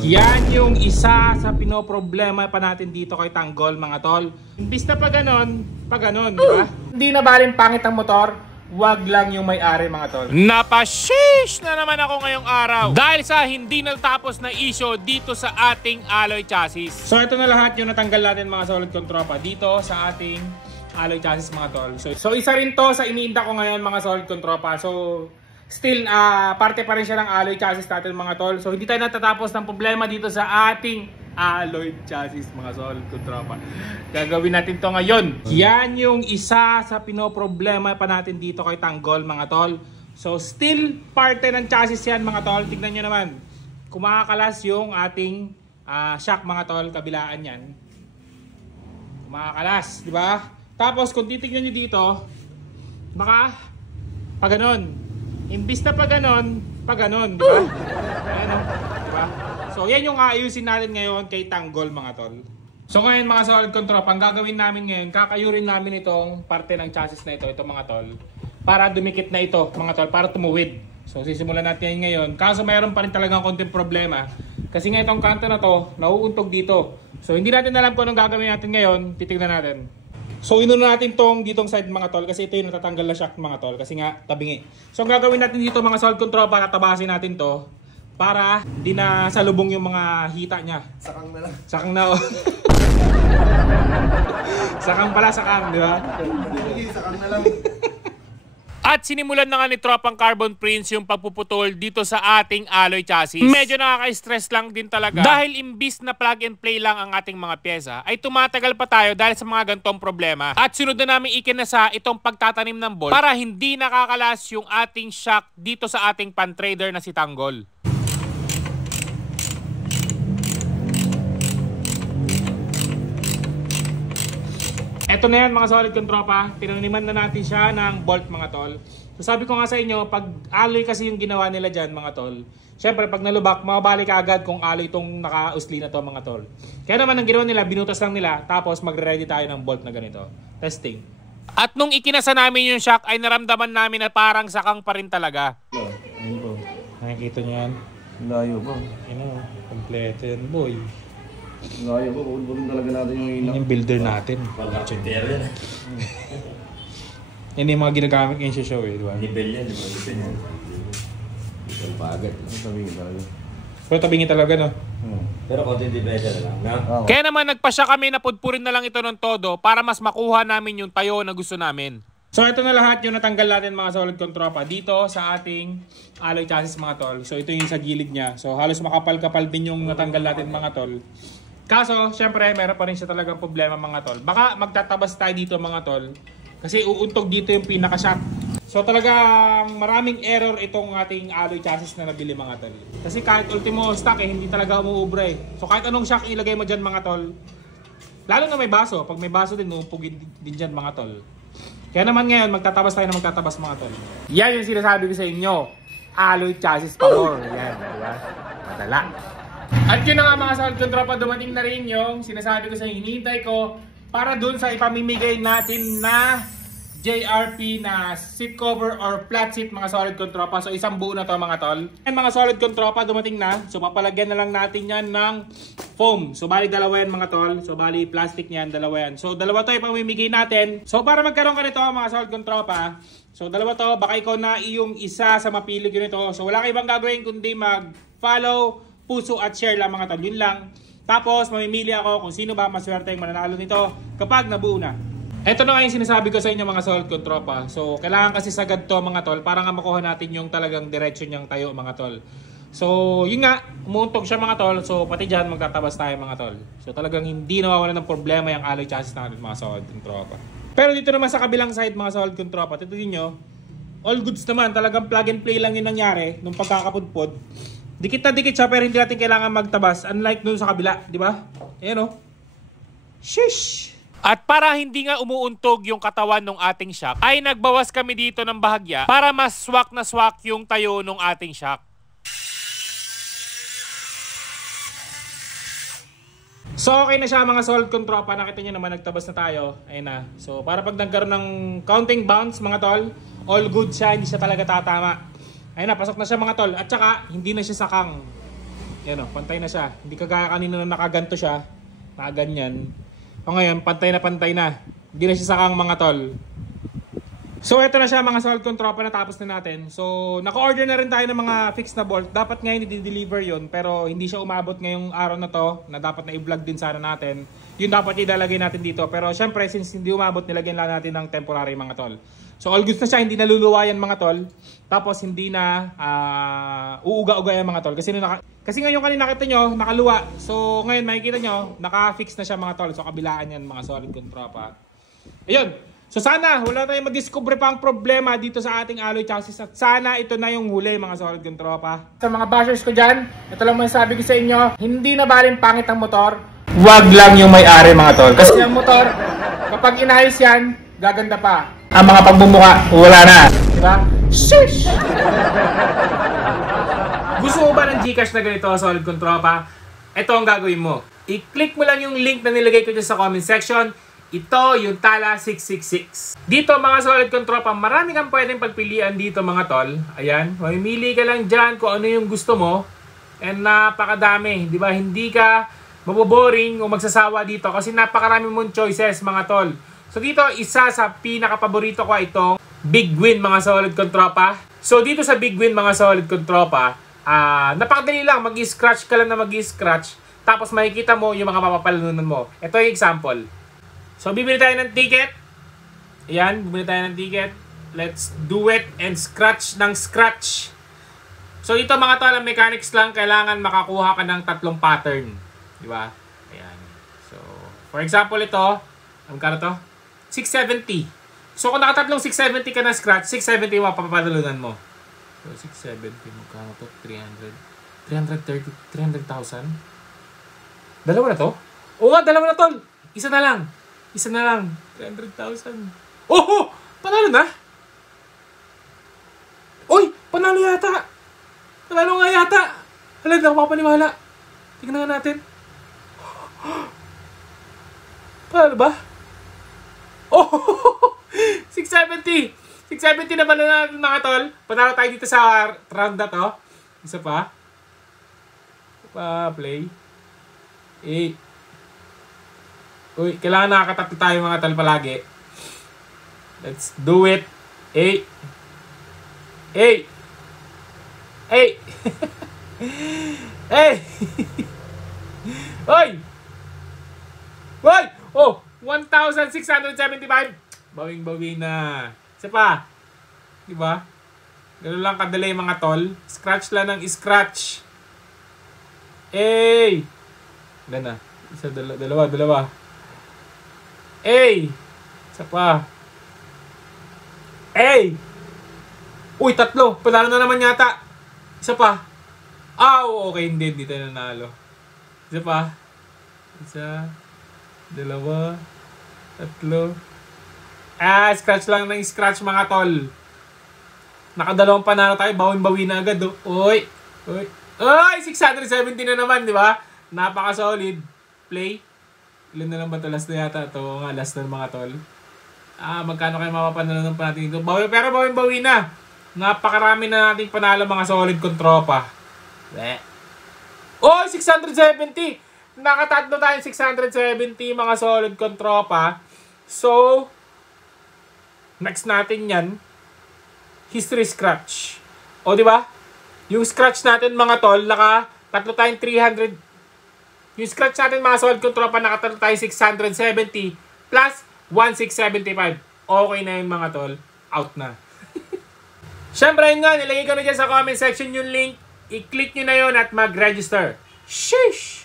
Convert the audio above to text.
Yan yung isa sa pinoproblema pa natin dito kay Tanggol, mga tol. Imbis na pa ganon, di ba? Hindi na baling pangit ang motor, wag lang yung may-ari, mga tol. Napashish na naman ako ngayong araw dahil sa hindi natapos na issue dito sa ating alloy chassis. So ito na lahat yung natanggal natin, mga solid kontropa, dito sa ating alloy chassis, mga tol. So isa rin to sa iniinda ko ngayon, mga solid kontropa. So still, parte pa rin siya ng alloy chassis natin, mga tol. So hindi tayo natatapos ng problema dito sa ating alloy chassis, mga solid kontropa. Gagawin natin to ngayon. Yan yung isa sa pinoproblema pa natin dito kay Tanggol, mga tol. So still, parte ng chassis yan, mga tol. Tignan nyo naman. Kumakalas yung ating shock, mga tol. Kabilaan yan. Kumakalas, di ba? Tapos kung titignan nyo dito, baka pa ganon. Imbis na pa ganon, di ba? Ayan o, di ba? So yan yung aayusin natin ngayon kay Tanggol, mga tol. So ngayon, mga solid kontrop, ang gagawin namin ngayon, kakayurin namin itong parte ng chassis na ito, mga tol, para dumikit na ito, mga tol, para tumuwid. So sisimulan natin yan ngayon. Kaso mayroon pa rin talagang konting problema. Kasi nga itong kanto na to, nauuntog dito. So hindi natin alam kung anong gagawin natin ngayon, titignan natin. So inuna natin tong ditong side, mga tol, kasi ito yung natatanggal na shock, mga tol, kasi nga tabingi. So ang gagawin natin dito, mga solid kontropa, tatabasin natin to para di na salubong yung mga hita niya. Sakang na lang. Sakang na, oh. Sakang pala, sakang, di ba? Sakang na lang. At sinimulan na nga ni Tropang Carbon Prince yung pagpuputol dito sa ating alloy chassis. Medyo nakaka-stress lang din talaga dahil imbis na plug and play lang ang ating mga pyesa ay tumatagal pa tayo dahil sa mga gantong problema. At sunod na namin ikinasa itong pagtatanim ng bolt para hindi nakakalas yung ating shock dito sa ating pan-trader na si Tanggol. Eto na yan, mga solid kontropa. Tinaniman na natin siya ng bolt, mga tol. So sabi ko nga sa inyo, pag alloy kasi yung ginawa nila dyan, mga tol, syempre pag nalubak, mababalik agad kung alloy itong naka-usli na to, mga tol. Kaya naman ang ginawa nila, binutas lang nila, tapos magre-ready tayo ng bolt na ganito. Testing. At nung ikinasa namin yung shock ay naramdaman namin na parang sakang pa rin talaga. Ayun po. Nakikita nyo yan? Layo ba? Ano, kompleto yan, boy. Layo ba? Bulbulin talaga natin yung ilaw. Yan yung builder natin. Palapiter yan. Yan yung mga ginagamit ngayon sa show, eh, di ba? Nibel yan, di ba? Nibel yan. Nibel pa agad. Ang sabihin talaga. Pero tabingin talaga, no? Pero konti divider lang, no? Kaya naman nagpasya kami na pudpurin na lang ito ng todo para mas makuha namin yung tayo na gusto namin. So ito na lahat yung natanggal natin, mga solid kontropa, dito sa ating alloy chassis, mga tol. So ito yung sa gilid niya. So halos makapal-kapal din yung natanggal natin, mga tol. Kaso, syempre, meron pa rin siya talagang problema, mga tol. Baka magtatabas tayo dito, mga tol. Kasi uuntog dito yung pinaka-shock. So talagang maraming error itong ating alloy chassis na nabili, mga tol. Kasi kahit ultimo stock, hindi talaga umuubra eh. So kahit anong shock ilagay mo dyan, mga tol. Lalo na may baso. Pag may baso din, uupugin din dyan, mga tol. Kaya naman ngayon, magtatabas tayo na magtatabas, mga tol. Yan yung sinasabi ko sa inyo. Alloy chassis power. Yan, diba? Madala. At yun na nga, mga solid kontropa, dumating na rin yung sinasabi ko sa inyo, hinihintay ko para dun sa ipamimigay natin na JRP na seat cover or flat seat, mga solid kontropa. So isang buo na to, mga tol. And mga solid kontropa, dumating na. So papalagyan na lang natin yan ng foam. So bali dalawa yan, mga tol. So bali plastic niyan, dalawa yan. So dalawa to ipamimigay natin. So para magkaroon ka nito, mga solid kontropa, so dalawa to, baka ikaw na iyong isa sa mapili ko nito. So wala kayo ibang gagawin kundi mag-follow, puso at share lang, mga tol. Yun lang. Tapos mamimili ako kung sino ba maswerte yung mananalo nito kapag nabuo na. Ito na nga yung sinasabi ko sa inyo, mga solid kontropa. So kailangan kasi sagad to, mga tol, para nga makuha natin yung talagang diretsyo niyang tayo, mga tol. So yun nga, umuuntog siya, mga tol. So pati dyan magtatabas tayo, mga tol. So talagang hindi nawawala ng problema yung alloy chassis natin, mga solid kontropa. Pero dito naman sa kabilang side, mga solid kontropa, titignan nyo, all goods naman. Talagang plug and play lang yung nangyari nung pagkakapudpod. Dikit na dikit siya, pero hindi natin kailangan magtabas. Unlike dun sa kabila, di ba? Ayan, o. Shish! At para hindi nga umuuntog yung katawan ng ating shock, ay nagbawas kami dito ng bahagya para mas swak na swak yung tayo ng ating shock. So okay na siya, mga solid kontropa. Nakita nyo naman, nagtabas na tayo. Ayun na. So para pag nagkaroon ng counting bounce, mga tol, all good siya, hindi siya talaga tatama. Ayun na, pasok na siya, mga tol. At saka, hindi na siya sakang. Yan o, pantay na siya. Hindi kagaya kanina na nakaganto siya. Nakaganyan. O ngayon, pantay na. Hindi na siya sakang mga tol. So ito na siya mga solid kong tropa, natapos na natin. So naka-order na rin tayo ng mga fixed na bolt. Dapat ngayon i-deliver yun, pero hindi siya umabot ngayong araw na to, na dapat na i-vlog din sana natin. Yun dapat ilalagay natin dito. Pero syempre since hindi umabot, nilagyan lang natin ng temporary mga tol. So all goods na siya, hindi naluluwayan mga tol. Tapos hindi na uuga-uga yung mga tol. Kasi ngayon kanina nakita nyo, nakaluwa. So ngayon makikita nyo, naka-fix na siya mga tol. So kabilaan yan mga solid kong tropa. Ayun. So sana wala tayong madiscover pa ang problema dito sa ating alloy chassis at sana ito na yung huli mga solid kong tropa. Sa mga bashers ko dyan, ito lang masasabi ko sa inyo, hindi na baling pangit ang motor. Wag lang yung may-ari mga tol. Kasi yung motor, kapag inayos yan, gaganda pa. Ang mga pagbumuka, wala na. Diba? Sheesh! Gusto mo ba ng Gcash na ganito solid kong tropa? Ito ang gagawin mo. I-click mo lang yung link na nilagay ko dyan sa comment section. Ito yung Tala 666. Dito mga solid kong tropa, marami kang pwedeng pagpilian dito mga tol. Ayan, mamimili ka lang dyan kung ano yung gusto mo. And napakadami, di ba? Hindi ka maboboring o magsasawa dito kasi napakarami mong choices mga tol. So dito, isa sa pinaka-paborito ko itong Big Win mga solid kong tropa. So dito sa Big Win mga solid kong tropa, napakadali lang, mag-scratch ka lang na mag-scratch. Tapos makikita mo yung mga mapapalanunan mo. Ito yung example. So, bibili tayo ng ticket. Ayan, bibili tayo ng ticket. Let's do it and scratch ng scratch. So, ito mga tol, mechanics lang. Kailangan makakuha ka ng 3 pattern. Di ba? Ayan. So, for example, ito. Magkano to? 670. So, kung nakatatlong 670 ka na scratch, 670 yung mapapadalunan mo. So, 670. Magkano to? 330. 300,000. Dalawa na to? Oo nga, dalawa na tol. Isa na lang. 300,000. Oh! Panalo na? Uy! Panalo yata! Panalo nga yata! Hala, hindi ako mapaniwala. Tignan nga natin. Panalo ba? Oh! 670! 670 na pala natin mga tol. Panalo tayo dito sa round na to. Isa pa. Play. 8. Uy, kailangan nakakatatlo tayo mga tol palagi. Let's do it. 8. 8. Uy! Oh! 1,675. Bawing-bawi na. Isa pa. Diba? Ganun lang kadali mga tol. Scratch lang ng scratch. Ilan na? Isa, dalawa. Isa pa. Uy, 3. Panalo na naman yata. Isa pa. Okay, hindi tayo nanalo. Isa pa. 1, 2, 3. Scratch lang ng scratch mga tol. Nakadalawang panalo tayo. Bawin-bawi na agad. Uy! 670 na naman, di ba? Napaka-solid. Play. Ilan na lang ba ito? Last na yata ito. Nga, last na mga tol. Magkano kayo mapapanalunan pa natin dito? Pero bawin-bawi na. Napakarami na nating panalo mga solid kong tropa. 670! Nakatatlo tayo 670 mga solid kong tropa. So, next natin yan, history scratch. O, di ba? Yung scratch natin mga tol, tatlo tayong 300. Yung scratch natin mga solid kong tropa, nakatatlo tayo 670 plus 1,675. Okay na yun mga tol. Out na. Siyempre yun nga, nilagay ko na dyan sa comment section yung link. I-click nyo na yun at mag-register. Sheesh!